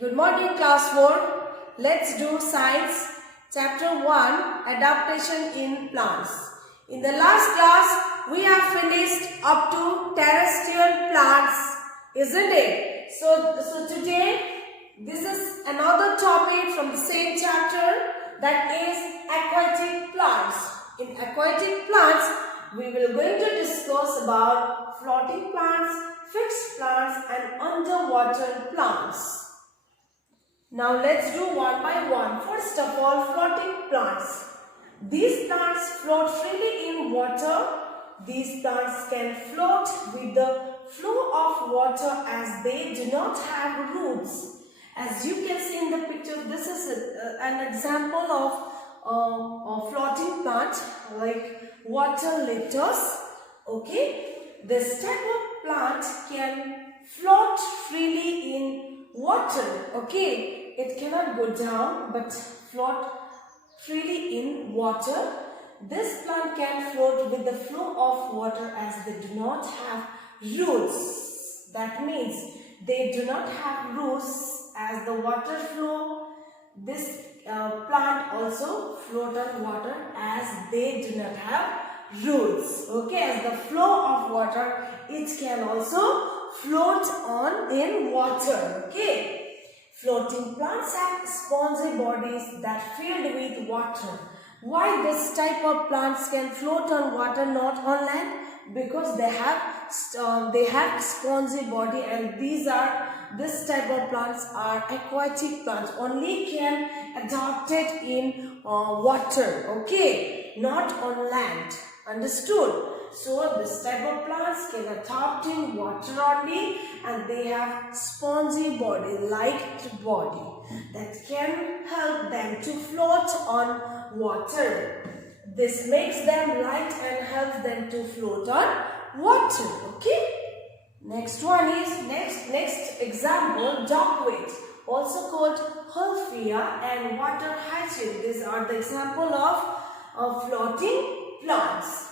Good morning, class 4. Let's do science chapter 1, adaptation in plants. In the last class, we have finished up to terrestrial plants, isn't it? So today, this is another topic from the same chapter, that is aquatic plants. In aquatic plants, we will going to discuss about floating plants, fixed plants and underwater plants. Now let's do one by one. First of all, floating plants. These plants float freely in water. These plants can float with the flow of water as they do not have roots. As you can see in the picture, this is an example of a floating plant like water lettuce. Okay, this type of plant can float freely in water. Okay, it cannot go down but float freely in water. This plant can float with the flow of water as they do not have roots. That means they do not have roots as the water flow. This plant also float on water as they do not have roots. Okay, as the flow of water, it can also float on in water. Okay. Floating plants have spongy bodies that filled with water. Why this type of plants can float on water, not on land? Because they have spongy body, and this type of plants are aquatic plants. Only can adapted in water. Okay, not on land. Understood? So this type of plants can adapt in water only, and they have spongy body, light body that can help them to float on water. This makes them light and helps them to float on water. Okay. Next one is next example, duckweed, also called Holfia and water hyacinth. These are the example of floating plants.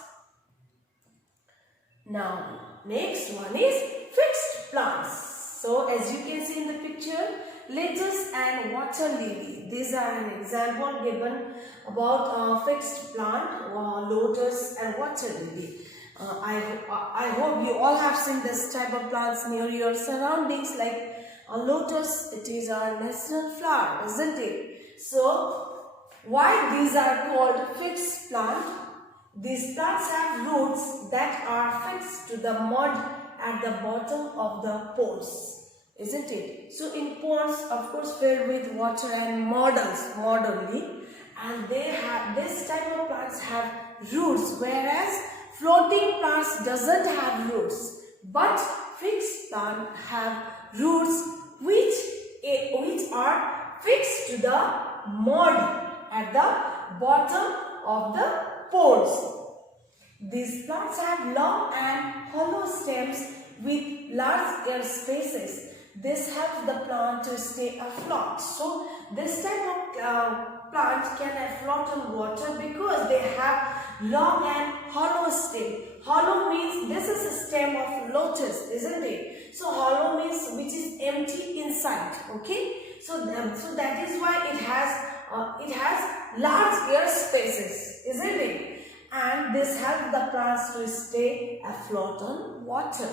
Now, next one is fixed plants. So, as you can see in the picture, lettuce and water lily. These are an example given about fixed plant, lotus and water lily. I hope you all have seen this type of plants near your surroundings, like a lotus. It is our national flower, isn't it? So, why these are called fixed plant? These plants have roots that are fixed to the mud at the bottom of the ponds, isn't it? So in ponds, of course, filled with water and mud only, and this type of plants have roots, whereas floating plants doesn't have roots, but fixed plants have roots which are fixed to the mud at the bottom of the ponds. These plants have long and hollow stems with large air spaces. This helps the plant to stay afloat. So this type of plant can float on water because they have long and hollow stem. Hollow means this is a stem of lotus, isn't it? So hollow means which is empty inside. Okay. So that is why it has large air spaces, isn't it? And this helps the plants to stay afloat on water,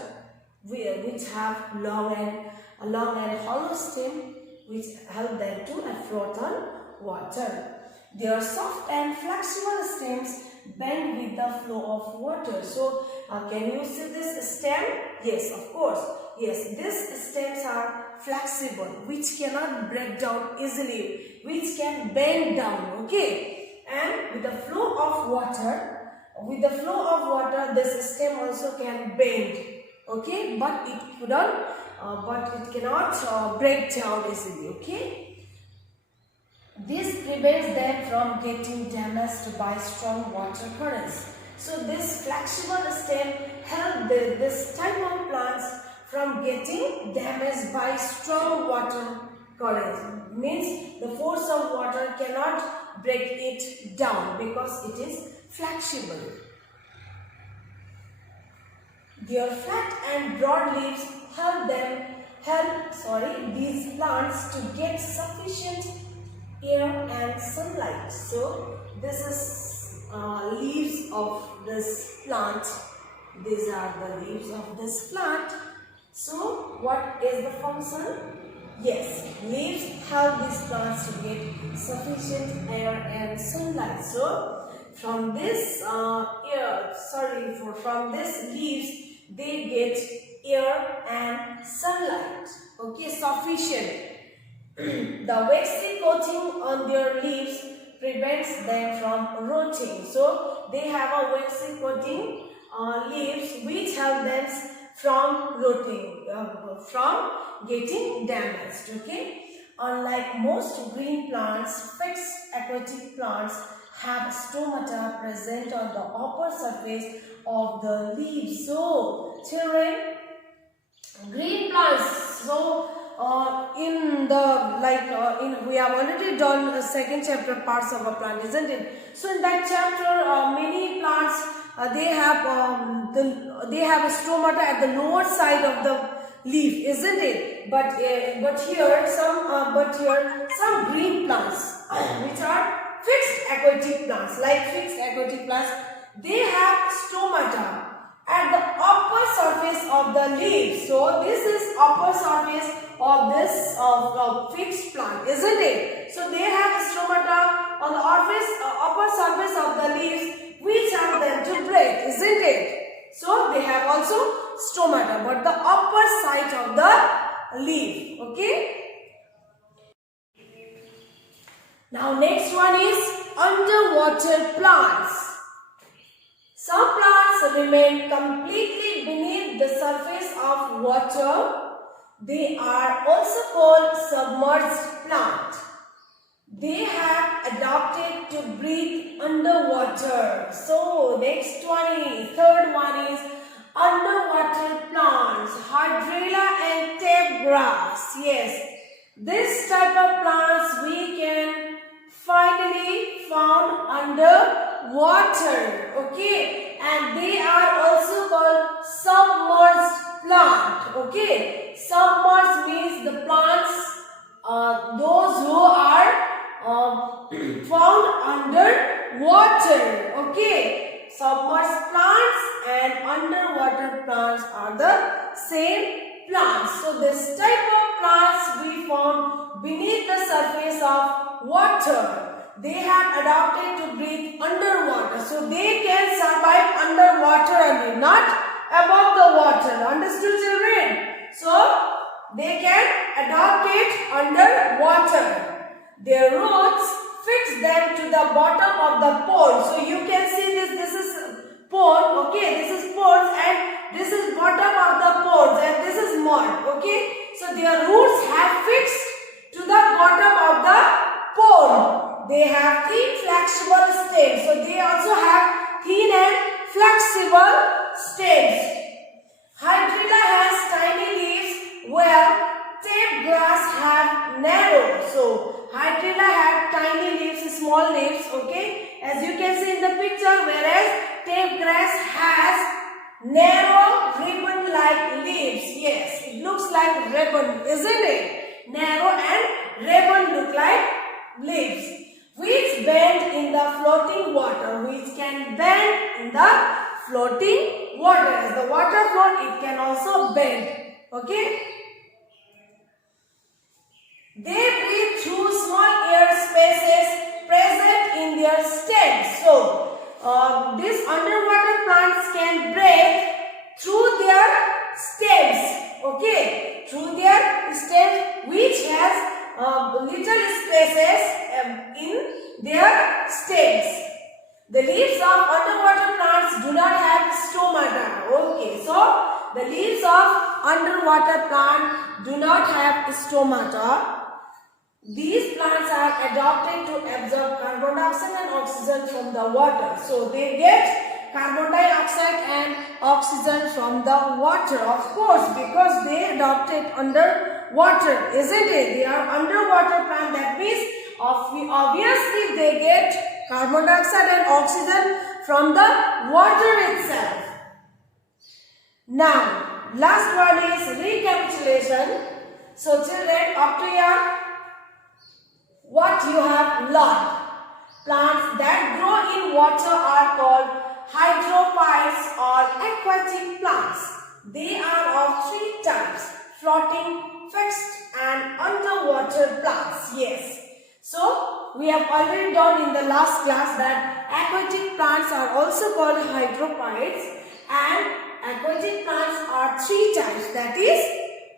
which have long and hollow stem, which help them to afloat on water. Their soft and flexible stems bend with the flow of water. So, can you see this stem? Yes, of course. Yes, these stems are flexible, which cannot break down easily, which can bend down. Okay. And with the flow of water, this stem also can bend. Okay, but it cannot break down easily. Okay, this prevents them from getting damaged by strong water currents. So this flexible stem helps this type of plants from getting damaged by strong water currents. Means the force of water cannot break it down because it is flexible. Their flat and broad leaves help these plants to get sufficient air and sunlight. So this is leaves of this plant. These are the leaves of this plant. So what is the function? Yes, leaves help these plants to get sufficient air and sunlight. So from this from this leaves they get air and sunlight. Okay, sufficient. The waxy coating on their leaves prevents them from rotting. So they have a waxy coating leaves which help them from rotting, from getting damaged. Okay. Unlike most green plants, fixed aquatic plants have stomata present on the upper surface of the leaves. So children, green plants. So we have already done a second chapter, parts of a plant, isn't it? So in that chapter, many plants they have a stomata at the lower side of the leaf, isn't it? But here some green plants which are fixed aquatic plants, they have stomata at the upper surface of the leaf. So this is upper surface of this fixed plant, isn't it? So they have a stomata on the upper surface of the leaves which help them to breathe, isn't it? So they have also stomata, but the upper side of the leaf. Okay. Now next one is underwater plants. Some plants remain completely beneath the surface of water. They are also called submerged plants. They have adapted to breathe underwater. So next third one is underwater plants, Hydrilla and tape grass. Yes, this type of plants we can finally found under water. Okay, and they are also called submerged plant. Okay, submerged means the plants those who are found under water. Okay, submerged plants and underwater plants are the same plants. So this type of plants we found beneath the surface of water. They have adapted to breathe underwater. So they can survive underwater only, not above the water. Understood, children? So they can adapt it underwater. Their roots fix them to the bottom of the pond. So you can see this is pond. Okay, this is pond and this is bottom of the pond and this is mud. Okay, so their roots have fixed to the bottom of the pond. They have thin flexible stems. So they also have thin and flexible stems. Hydrilla has tiny leaves where tape grass have narrow. So Hydrilla have tiny leaves, small leaves. Okay, as you can see in the picture, whereas tape grass has narrow ribbon-like leaves. Yes, it looks like ribbon, isn't it? Narrow and ribbon look like leaves, which bend in the floating water, which can bend in the floating water. As the water flows, it can also bend. Okay. They breathe through small air spaces present in their stems. So these underwater plants can breathe through their stems. Okay, through their stems, which has little spaces in their stems. The leaves of underwater plants do not have stomata. Okay, so the leaves of underwater plant do not have stomata. These plants are adapted to absorb carbon dioxide and oxygen from the water. So they get carbon dioxide and oxygen from the water, of course, because they adapted under water, isn't it? They are underwater plant. That means obviously they get carbon dioxide and oxygen from the water itself. Now, last one is recapitulation. So children, up to here, what you have learned. Plants that grow in water are called hydrophytes or aquatic plants. They are of three types: floating, fixed and underwater plants. Yes. So, we have already done in the last class that aquatic plants are also called hydrophytes, and aquatic plants are three types, that is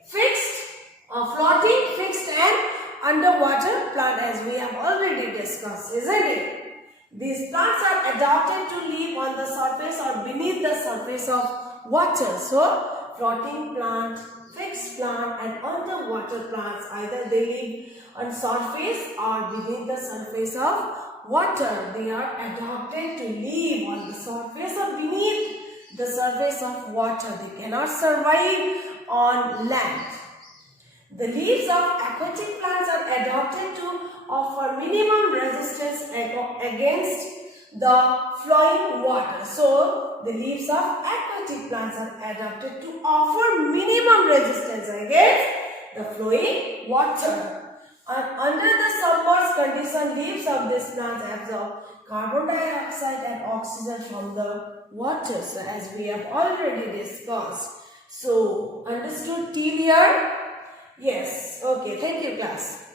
fixed, floating, fixed and underwater plant, as we have already discussed, isn't it? These plants are adapted to live on the surface or beneath the surface of water. So, floating plant, fixed plant and underwater plants, either they live on surface or beneath the surface of water. They are adapted to live on the surface or beneath the surface of water. They cannot survive on land. The leaves of aquatic plants are adapted to offer minimum resistance against the flowing water. So, the leaves of aquatic plants are adapted to offer minimum resistance against the flowing water. And under the submerged condition, leaves of these plants absorb carbon dioxide and oxygen from the water. So, as we have already discussed. So, understood till here? Yes. Okay. Thank you, class.